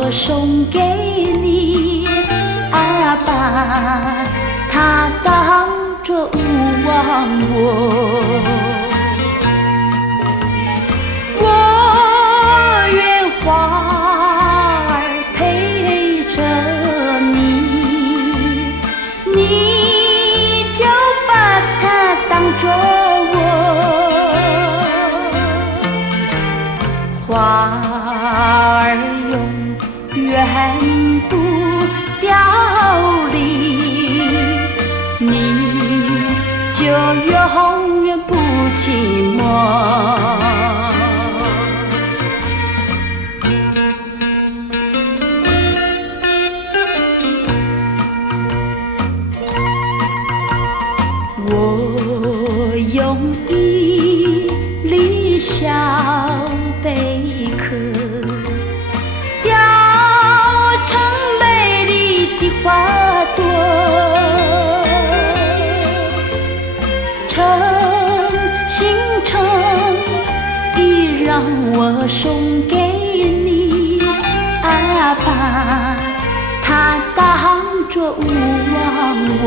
我送给你，阿爸，他当作勿忘我。我愿花儿陪着你，你就把它当作我。花儿永远不凋零，你就永远不寂寞。我用一粒小贝壳雕成美丽的花朵，诚心诚意让我送给你，阿爸，他当作勿忘我。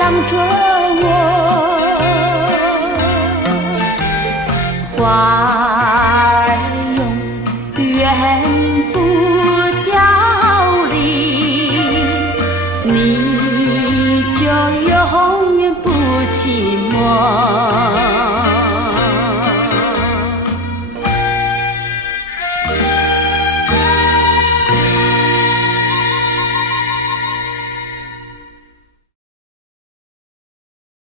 当作我，花儿永远不凋零，你就永远不寂寞。